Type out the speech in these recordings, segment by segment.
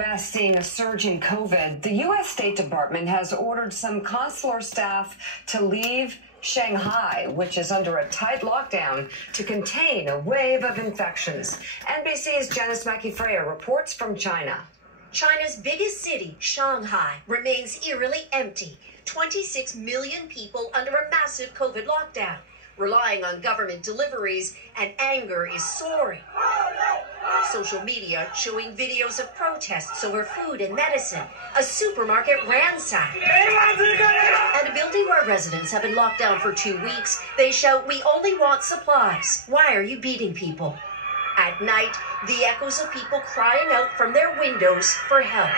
U.S. seeing a surge in COVID. The U.S. State Department has ordered some consular staff to leave Shanghai, which is under a tight lockdown to contain a wave of infections. NBC's Janice Mackey-Freya reports from China. China's biggest city, Shanghai, remains eerily empty. 26 million people under a massive COVID lockdown, relying on government deliveries, and anger is soaring. Social media showing videos of protests over food and medicine, a supermarket ransacked, and a building where residents have been locked down for 2 weeks. They shout, "We only want supplies. Why are you beating people?" At night, the echoes of people crying out from their windows for help.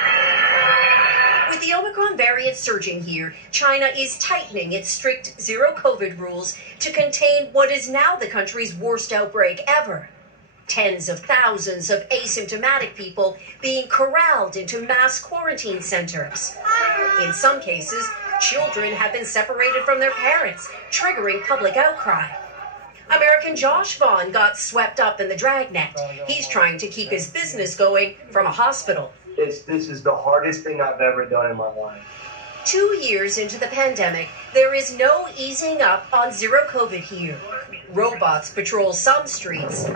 With the Omicron variant surging here, China is tightening its strict zero COVID rules to contain what is now the country's worst outbreak ever. Tens of thousands of asymptomatic people being corralled into mass quarantine centers. In some cases, children have been separated from their parents, triggering public outcry. American Josh Vaughn got swept up in the dragnet. He's trying to keep his business going from a hospital. This is the hardest thing I've ever done in my life. 2 years into the pandemic, there is no easing up on zero COVID here. Robots patrol some streets,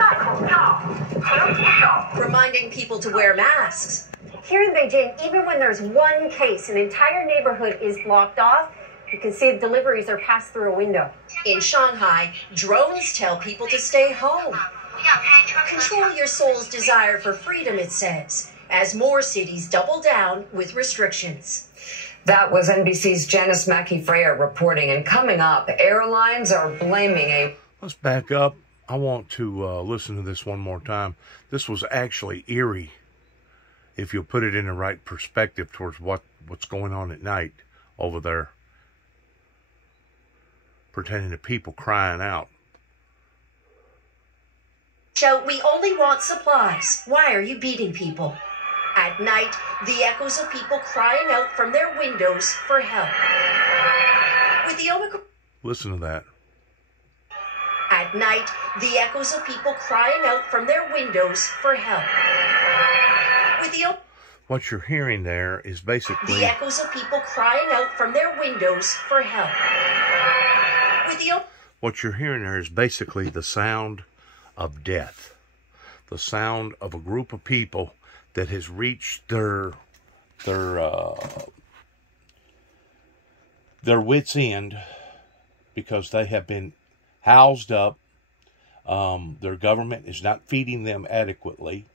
reminding people to wear masks. Here in Beijing, even when there's one case, an entire neighborhood is blocked off. You can see the deliveries are passed through a window. In Shanghai, drones tell people to stay home. Control your soul's desire for freedom, it says, as more cities double down with restrictions. That was NBC's Janice Mackey-Freya reporting. And coming up, airlines are blaming a... Let's back up. I want to listen to this one more time. This was actually eerie, if you'll put it in the right perspective towards what's going on at night over there, pertaining to people crying out. Shout, "We only want supplies. Why are you beating people?" At night, the echoes of people crying out from their windows for help. With the Omicron... Listen to that. At night, the echoes of people crying out from their windows for help. With the... What you're hearing there is basically... The echoes of people crying out from their windows for help. With the... What you're hearing there is basically the sound of death. The sound of a group of people that has reached their wits' end because they have been housed up. Their government is not feeding them adequately.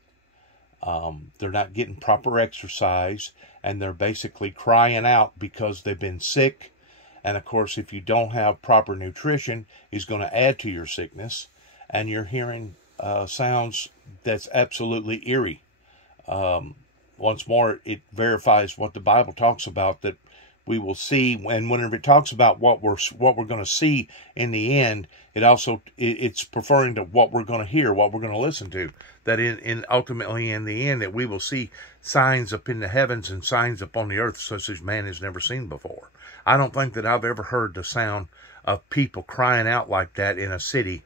They're not getting proper exercise, and they're basically crying out because they've been sick. And of course, if you don't have proper nutrition, it's going to add to your sickness. And you're hearing sounds that's absolutely eerie. Once more, it verifies what the Bible talks about, that we will see. And whenever it talks about what we're going to see in the end, it's referring to what we're going to hear, what we're going to listen to. That ultimately in the end, that we will see signs up in the heavens and signs up on the earth such as man has never seen before. I don't think that I've ever heard the sound of people crying out like that in a city,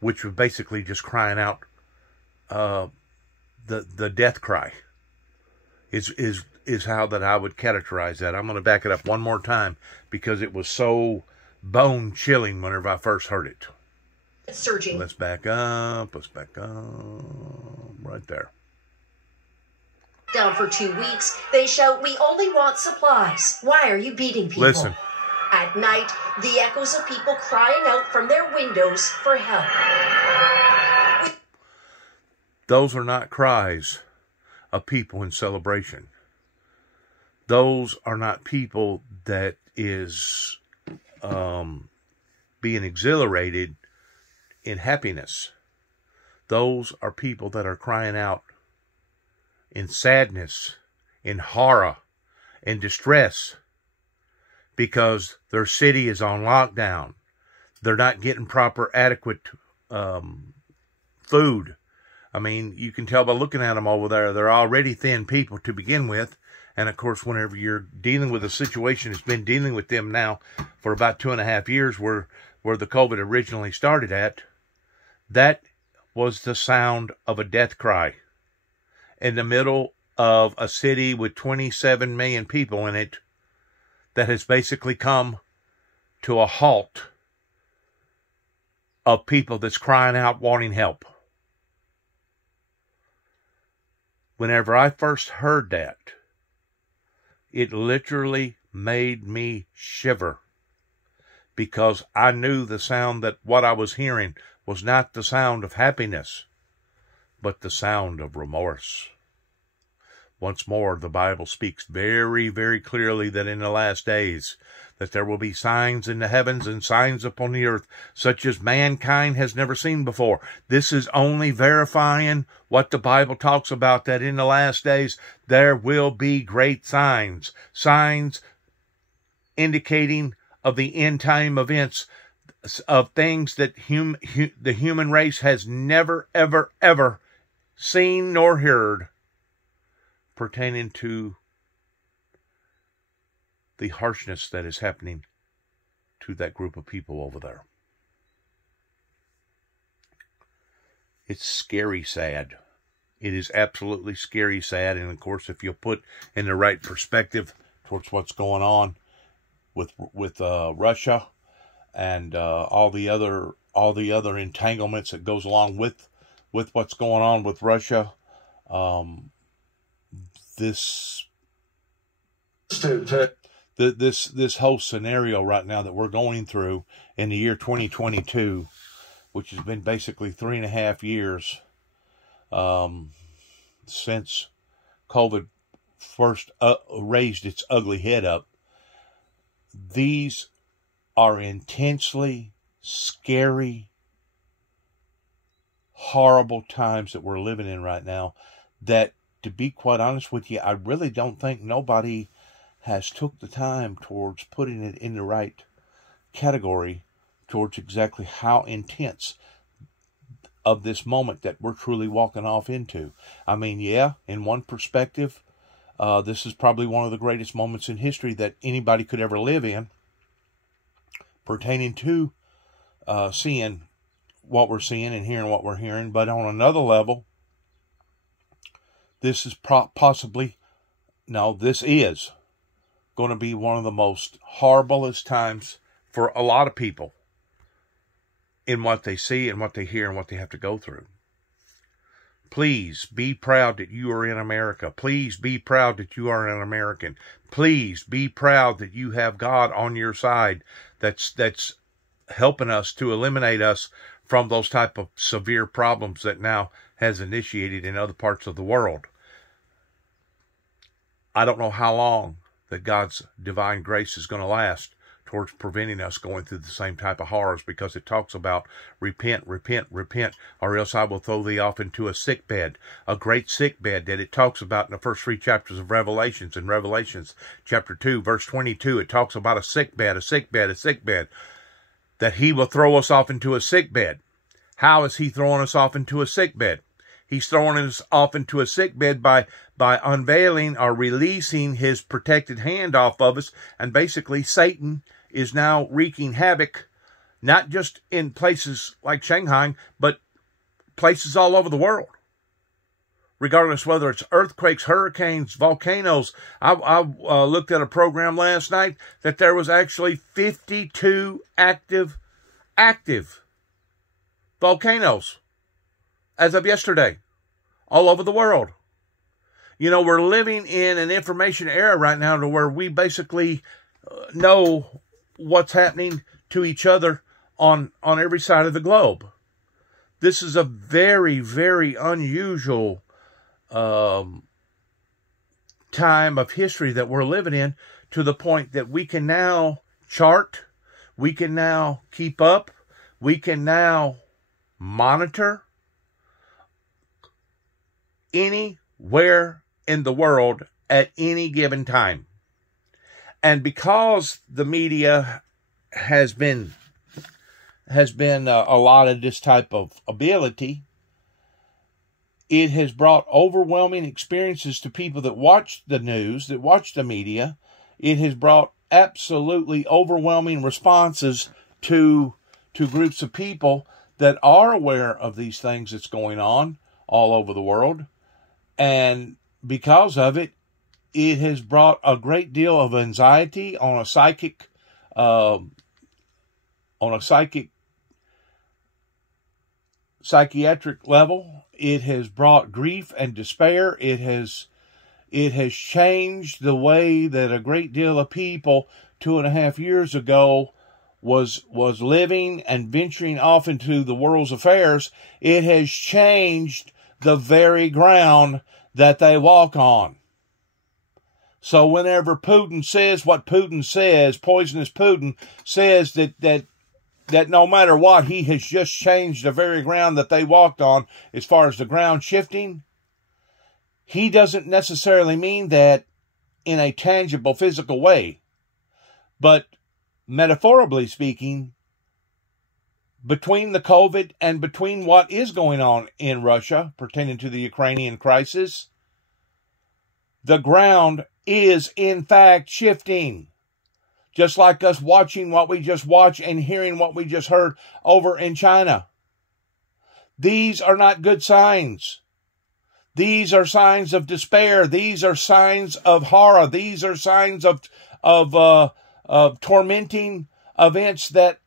which was basically just crying out the death cry. Is how that I would characterize that. I'm going to back it up one more time because it was so bone-chilling whenever I first heard it. Surging. Let's back up. Right there. Down for 2 weeks, they shout, "We only want supplies. Why are you beating people?" Listen. At night, the echoes of people crying out from their windows for help. Those are not cries of people in celebration. Those are not people that is being exhilarated in happiness. Those are people that are crying out in sadness, in horror, in distress, because their city is on lockdown. They're not getting proper, adequate food. I mean, you can tell by looking at them over there, they're already thin people to begin with. And, of course, whenever you're dealing with a situation that's been dealing with them now for about 2.5 years where the COVID originally started at, that was the sound of a death cry in the middle of a city with 27 million people in it that has basically come to a halt of people that's crying out wanting help. Whenever I first heard that, it literally made me shiver, because I knew the sound that what I was hearing was not the sound of happiness, but the sound of remorse. Once more, the Bible speaks very, very clearly that in the last days, that there will be signs in the heavens and signs upon the earth, such as mankind has never seen before. This is only verifying what the Bible talks about, that in the last days, there will be great signs. Signs indicating of the end time events, of things that the human race has never, ever, ever seen nor heard, pertaining to the harshness that is happening to that group of people over there. It's scary sad. It is absolutely scary sad. And of course, if you put in the right perspective towards what's going on with Russia and all the other entanglements that goes along with what's going on with Russia, this whole scenario right now that we're going through in the year 2022, which has been basically 3.5 years since COVID first raised its ugly head up. These are intensely scary, horrible times that we're living in right now, that, to be quite honest with you, I really don't think nobody has took the time towards putting it in the right category towards exactly how intense of this moment that we're truly walking off into. I mean, yeah, in one perspective, this is probably one of the greatest moments in history that anybody could ever live in, pertaining to seeing what we're seeing and hearing what we're hearing. But on another level, this is this is going to be one of the most horriblest times for a lot of people in what they see and what they hear and what they have to go through. Please be proud that you are in America. Please be proud that you are an American. Please be proud that you have God on your side that's helping us to eliminate us from those type of severe problems that now has initiated in other parts of the world. I don't know how long that God's divine grace is going to last towards preventing us going through the same type of horrors, because it talks about repent, repent, repent, or else I will throw thee off into a sick bed, a great sick bed that it talks about in the first 3 chapters of Revelations. In Revelations chapter 2, verse 22, it talks about a sick bed, a sick bed, a sick bed, that he will throw us off into a sick bed. How is he throwing us off into a sick bed? He's throwing us off into a sick bed by unveiling or releasing his protected hand off of us. And basically, Satan is now wreaking havoc, not just in places like Shanghai, but places all over the world. Regardless whether it's earthquakes, hurricanes, volcanoes. I looked at a program last night that there was actually 52 active volcanoes as of yesterday, all over the world. You know, we're living in an information era right now to where we basically know what's happening to each other on every side of the globe. This is a very, very unusual time of history that we're living in, to the point that we can now chart, we can now keep up, we can now monitor anywhere in the world at any given time. And because the media has been allotted this type of ability, it has brought overwhelming experiences to people that watch the news, that watch the media. It has brought absolutely overwhelming responses to groups of people that are aware of these things that's going on all over the world. And because of it, it has brought a great deal of anxiety on a psychiatric level. It has brought grief and despair. It has changed the way that a great deal of people 2.5 years ago was living and venturing off into the world's affairs. It has changed the very ground that they walk on. So whenever Putin says what Putin says, poisonous Putin says that no matter what, he has just changed the very ground that they walked on as far as the ground shifting, he doesn't necessarily mean that in a tangible, physical way. But metaphorically speaking, between the COVID and between what is going on in Russia pertaining to the Ukrainian crisis, the ground is in fact shifting. Just like us watching what we just watched and hearing what we just heard over in China. These are not good signs. These are signs of despair. These are signs of horror. These are signs of tormenting events that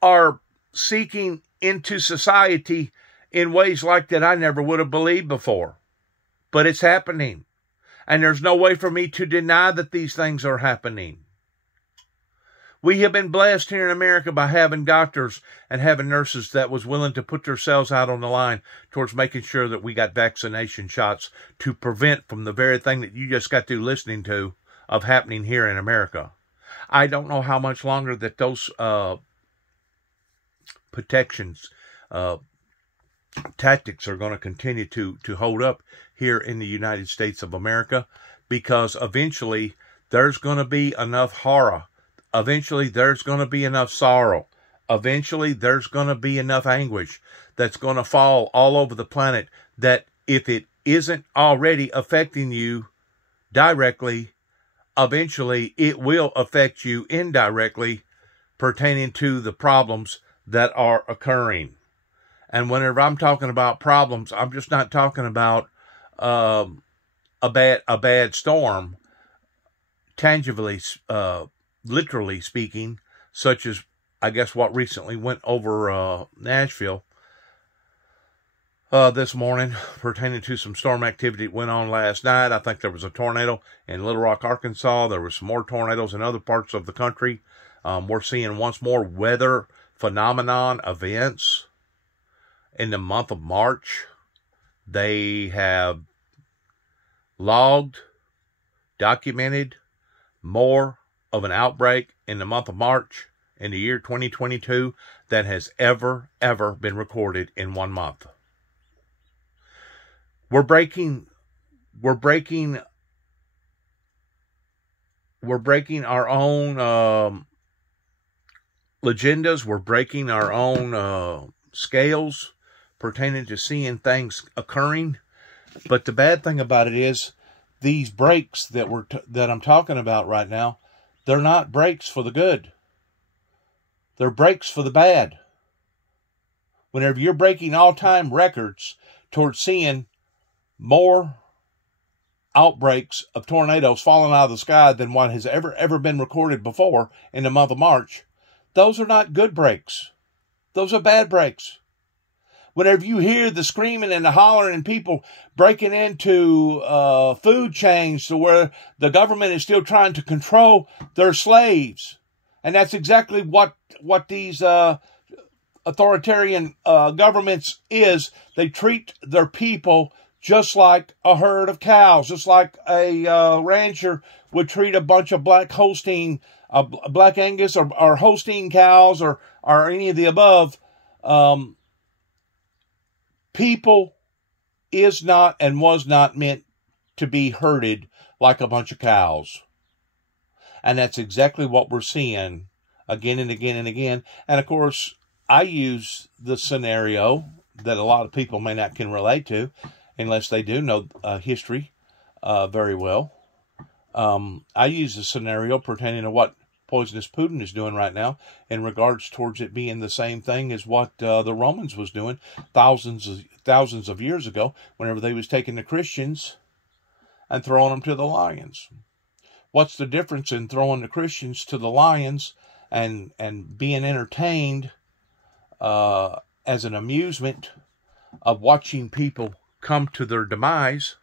are seeking into society in ways like that I never would have believed before. But it's happening. And there's no way for me to deny that these things are happening. We have been blessed here in America by having doctors and having nurses that was willing to put themselves out on the line towards making sure that we got vaccination shots to prevent from the very thing that you just got through listening to of happening here in America. I don't know how much longer that those protections, tactics are going to continue to hold up here in the United States of America, because eventually there's going to be enough horror. Eventually there's going to be enough sorrow. Eventually there's going to be enough anguish that's going to fall all over the planet that if it isn't already affecting you directly, eventually it will affect you indirectly pertaining to the problems that are occurring. And whenever I'm talking about problems, I'm just not talking about a bad storm, tangibly, literally speaking, such as, I guess, what recently went over Nashville this morning, pertaining to some storm activity that went on last night. I think there was a tornado in Little Rock, Arkansas. There were some more tornadoes in other parts of the country. We're seeing once more weather phenomenon events. In the month of March, they have logged, documented more of an outbreak in the month of March in the year 2022 than has ever been recorded in 1 month. We're breaking our own legendas. We're breaking our own scales pertaining to seeing things occurring. But the bad thing about it is these breaks that I'm talking about right now, they're not breaks for the good. They're breaks for the bad. Whenever you're breaking all-time records towards seeing more outbreaks of tornadoes falling out of the sky than what has ever been recorded before in the month of March, those are not good breaks. Those are bad breaks. Whenever you hear the screaming and the hollering and people breaking into food chains to where the government is still trying to control their slaves, and that's exactly what these authoritarian governments is. They treat their people just like a herd of cows, just like a rancher would treat a bunch of black Holstein, black Angus or Holstein cows or any of the above. People is not and was not meant to be herded like a bunch of cows. And that's exactly what we're seeing again and again and again. And of course, I use the scenario that a lot of people may not can relate to, unless they do know history very well. I use the scenario pertaining to what poisonous Putin is doing right now in regards towards it being the same thing as what the Romans was doing thousands of years ago whenever they was taking the Christians and throwing them to the lions. What's the difference in throwing the Christians to the lions and being entertained as an amusement of watching people come to their demise,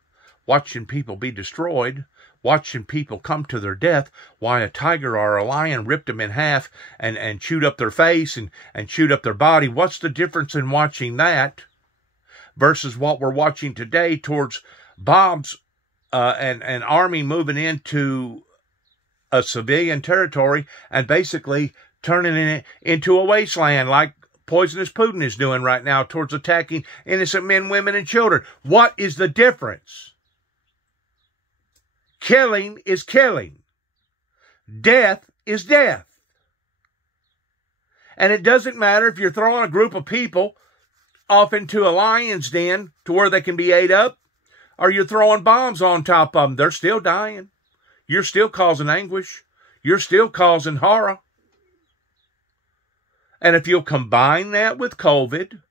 watching people be destroyed, watching people come to their death, why a tiger or a lion ripped them in half and chewed up their face and chewed up their body? What's the difference in watching that versus what we're watching today towards bombs and an army moving into a civilian territory and basically turning it into a wasteland like poisonous Putin is doing right now towards attacking innocent men, women, and children? What is the difference? Killing is killing. Death is death. And it doesn't matter if you're throwing a group of people off into a lion's den to where they can be ate up, or you're throwing bombs on top of them. They're still dying. You're still causing anguish. You're still causing horror. And if you'll combine that with COVID,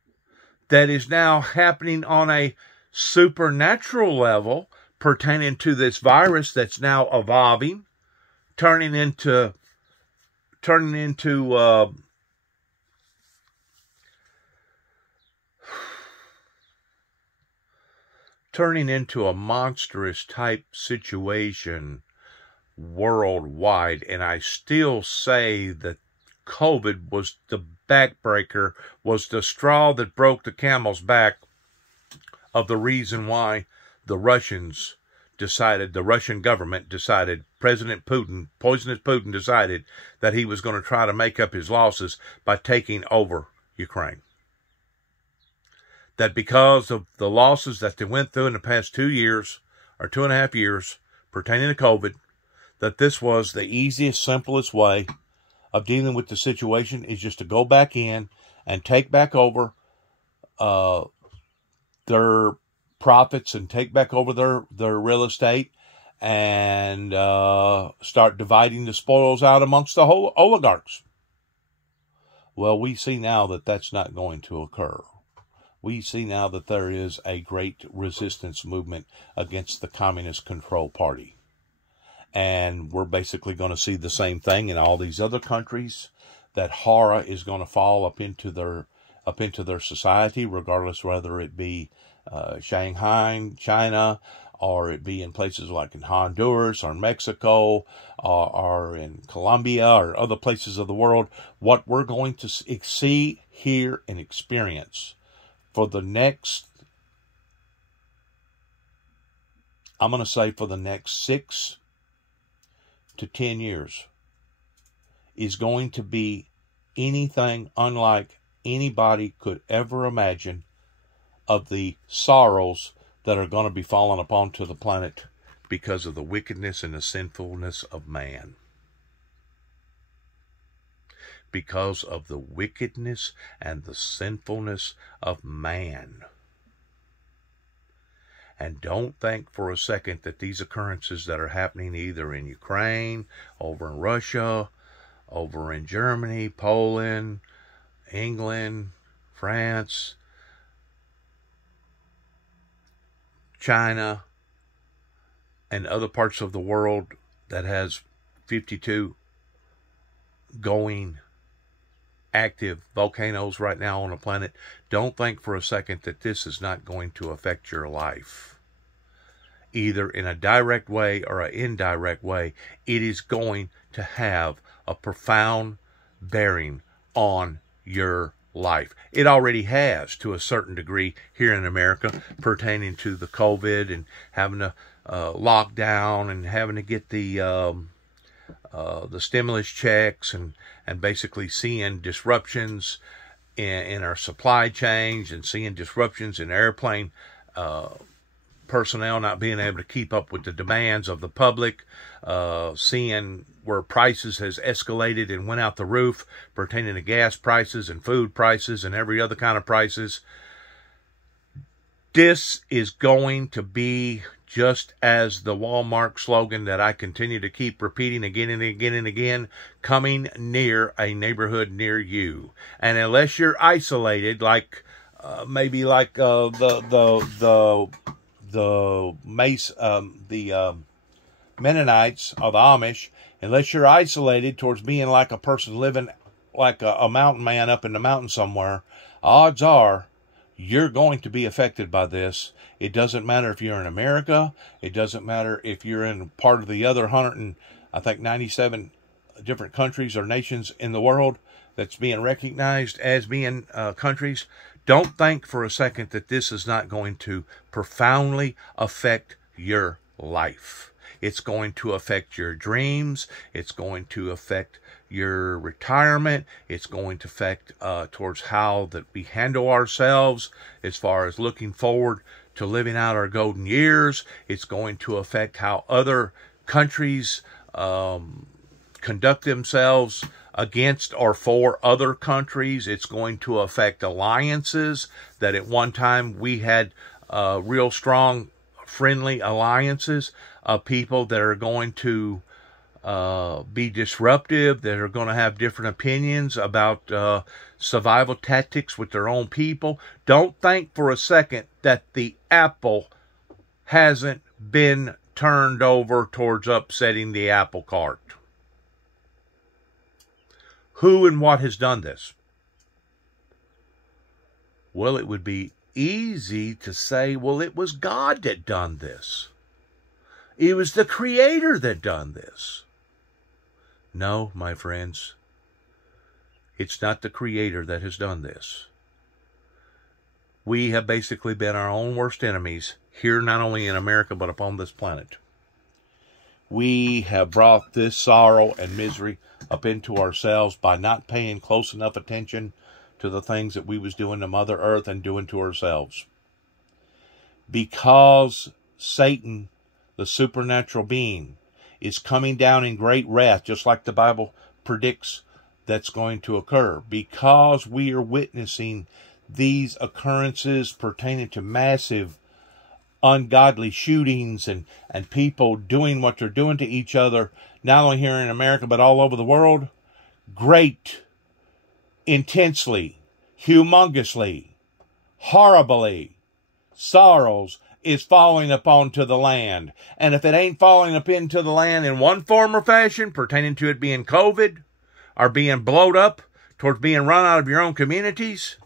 that is now happening on a supernatural level pertaining to this virus that's now evolving, turning into a monstrous type situation worldwide. And I still say that COVID was the backbreaker, was the straw that broke the camel's back of the reason why the Russian government decided, President Putin, poisonous Putin, decided that he was going to try to make up his losses by taking over Ukraine. That because of the losses that they went through in the past 2 years, or 2.5 years, pertaining to COVID, that this was the easiest, simplest way of dealing with the situation is just to go back in and take back over their profits and take back over their real estate and start dividing the spoils out amongst the whole oligarchs. Well, we see now that that's not going to occur. We see now that there is a great resistance movement against the Communist Control Party. And we're basically going to see the same thing in all these other countries, that horror is going to fall up into their society, regardless whether it be Shanghai, China, or it be in places like in Honduras or Mexico or in Colombia or other places of the world. What we're going to see, hear, and experience for the next, I'm going to say for the next 6 to 10 years is going to be anything unlike anybody could ever imagine of the sorrows that are going to be falling upon to the planet because of the wickedness and the sinfulness of man. Because of the wickedness and the sinfulness of man. And don't think for a second that these occurrences that are happening either in Ukraine, over in Russia, over in Germany, Poland, England, France, China, and other parts of the world that has 52 going active volcanoes right now on the planet. Don't think for a second that this is not going to affect your life. Either in a direct way or an indirect way, it is going to have a profound bearing on your life. It already has to a certain degree here in America pertaining to the COVID and having to lock down and having to get the stimulus checks and basically seeing disruptions in our supply chains and seeing disruptions in airplane personnel not being able to keep up with the demands of the public, seeing where prices has escalated and went out the roof pertaining to gas prices and food prices and every other kind of prices. This is going to be just as the Walmart slogan that I continue to keep repeating again and again and again, coming near a neighborhood near you. And unless you're isolated, like maybe like the Mennonites or the Amish, unless you're isolated towards being like a person living like a mountain man up in the mountain somewhere, odds are you're going to be affected by this. It doesn't matter if you're in America. It doesn't matter if you're in part of the other 97 different countries or nations in the world that's being recognized as being countries. Don't think for a second that this is not going to profoundly affect your life. It's going to affect your dreams. It's going to affect your retirement. It's going to affect towards how that we handle ourselves as far as looking forward to living out our golden years. It's going to affect how other countries conduct themselves against or for other countries. It's going to affect alliances that at one time we had real strong friendly alliances of people that are going to be disruptive, that are going to have different opinions about survival tactics with their own people. Don't think for a second that the apple hasn't been turned over towards upsetting the apple cart. Who and what has done this? Well, it would be easy to say, well, it was God that done this. It was the Creator that done this. No, my friends, it's not the Creator that has done this. We have basically been our own worst enemies here, not only in America, but upon this planet. We have brought this sorrow and misery up into ourselves by not paying close enough attention to the things that we was doing to Mother Earth and doing to ourselves. Because Satan, the supernatural being, is coming down in great wrath, just like the Bible predicts that's going to occur. Because we are witnessing these occurrences pertaining to massive ungodly shootings and people doing what they're doing to each other, not only here in America, but all over the world. Great, intensely, humongously, horribly, sorrows is falling upon to the land. And if it ain't falling up into the land in one form or fashion, pertaining to it being COVID, or being blowed up towards being run out of your own communities,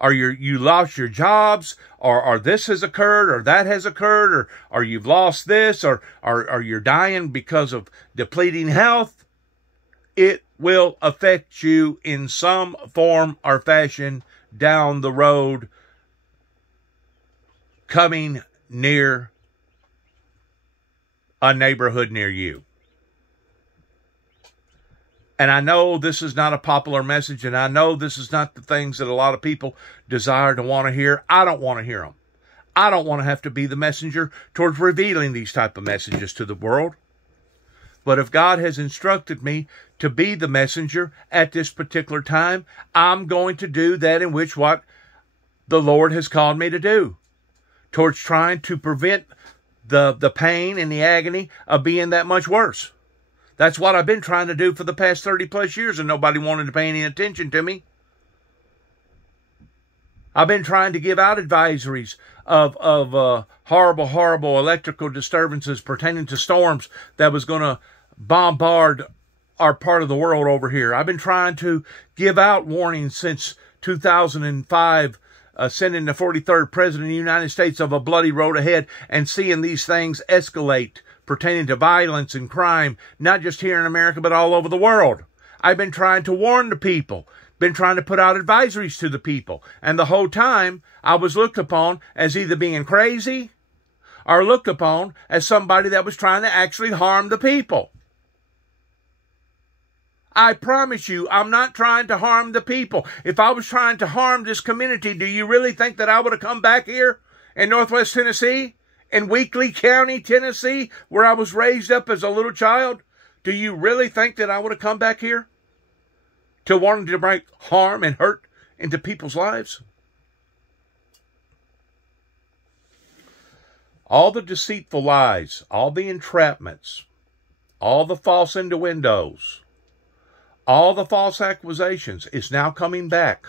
or you lost your jobs, or this has occurred, or that has occurred, or you've lost this, or you're dying because of depleting health, it will affect you in some form or fashion down the road, coming near a neighborhood near you. And I know this is not a popular message, and I know this is not the things that a lot of people desire to want to hear. I don't want to hear them. I don't want to have to be the messenger towards revealing these type of messages to the world. But if God has instructed me to be the messenger at this particular time, I'm going to do that in which what the Lord has called me to do, towards trying to prevent the pain and the agony of being that much worse. That's what I've been trying to do for the past 30 plus years, and nobody wanted to pay any attention to me. I've been trying to give out advisories of horrible electrical disturbances pertaining to storms that was going to bombard our part of the world over here. I've been trying to give out warnings since 2005, sending the 43rd President of the United States of a bloody road ahead, and seeing these things escalate pertaining to violence and crime, not just here in America, but all over the world. I've been trying to warn the people, been trying to put out advisories to the people. And the whole time, I was looked upon as either being crazy or looked upon as somebody that was trying to actually harm the people. I promise you, I'm not trying to harm the people. If I was trying to harm this community, do you really think that I would have come back here in Northwest Tennessee? In Weakley County, Tennessee, where I was raised up as a little child? Do you really think that I would have come back here to wanting to bring harm and hurt into people's lives? All the deceitful lies, all the entrapments, all the false innuendos, all the false accusations is now coming back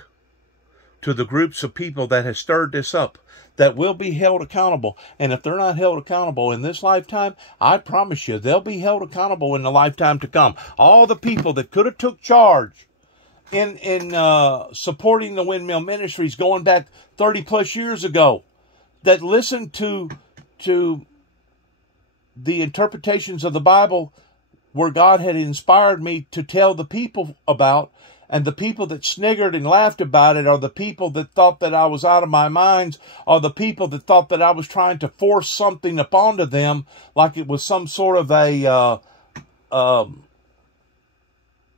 to the groups of people that have stirred this up, that will be held accountable. And if they're not held accountable in this lifetime, I promise you, they'll be held accountable in the lifetime to come. All the people that could have took charge in supporting the Windmill Ministries going back 30 plus years ago, that listened to the interpretations of the Bible where God had inspired me to tell the people about, and the people that sniggered and laughed about it, or the people that thought that I was out of my mind, or the people that thought that I was trying to force something upon to them like it was some sort of a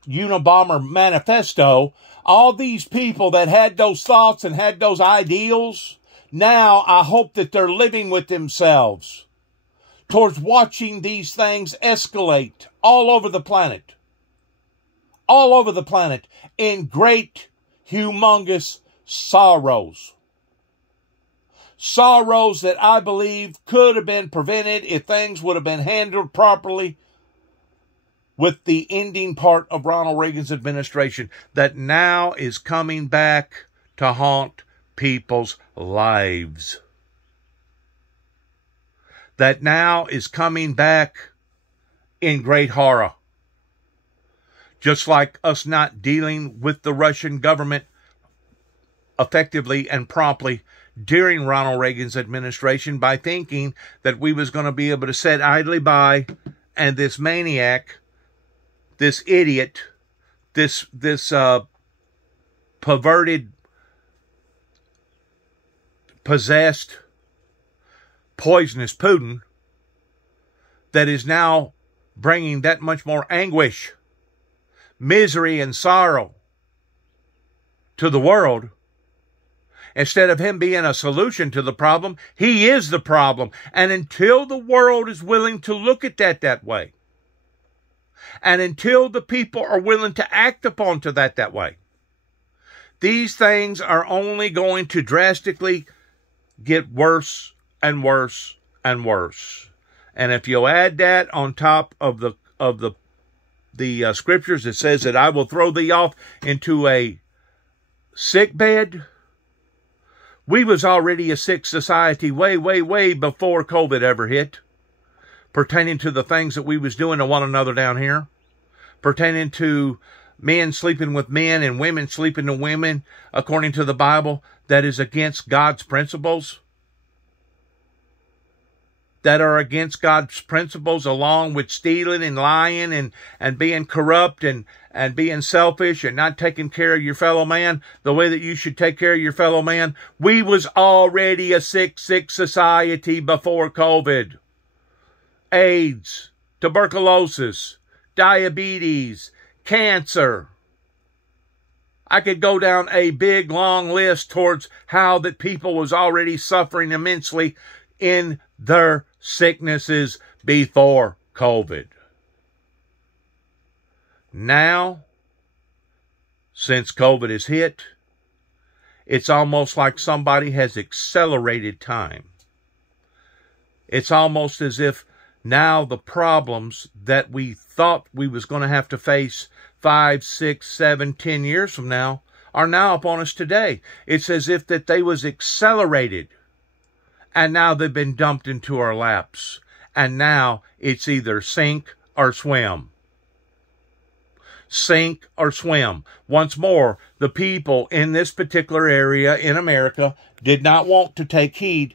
Unabomber manifesto. All these people that had those thoughts and had those ideals, now I hope that they're living with themselves towards watching these things escalate all over the planet. All over the planet in great, humongous sorrows. Sorrows that I believe could have been prevented if things would have been handled properly with the ending part of Ronald Reagan's administration that now is coming back to haunt people's lives. That now is coming back in great horror. Just like us not dealing with the Russian government effectively and promptly during Ronald Reagan's administration by thinking that we was going to be able to sit idly by and this maniac, this idiot, this perverted, possessed, poisonous Putin that is now bringing that much more anguish, misery, and sorrow to the world. Instead of him being a solution to the problem, he is the problem. And until the world is willing to look at that way, and until the people are willing to act upon to that way, these things are only going to drastically get worse and worse and worse. And if you add that on top of the scriptures that says that I will throw thee off into a sick bed, we was already a sick society way, way, way before COVID ever hit, pertaining to the things that we was doing to one another down here, pertaining to men sleeping with men and women sleeping with women, according to the Bible, that is against God's principles, that are against God's principles, along with stealing and lying and being corrupt and being selfish and not taking care of your fellow man the way that you should take care of your fellow man. We was already a sick society before COVID. AIDS, tuberculosis, diabetes, cancer. I could go down a big, long list towards how that people was already suffering immensely in their sicknesses before COVID. Now, since COVID has hit, it's almost like somebody has accelerated time. It's almost as if now the problems that we thought we was going to have to face 5, 6, 7, 10 years from now are now upon us today. It's as if that they was accelerated. And now they've been dumped into our laps. And now it's either sink or swim. Sink or swim. Once more, the people in this particular area in America did not want to take heed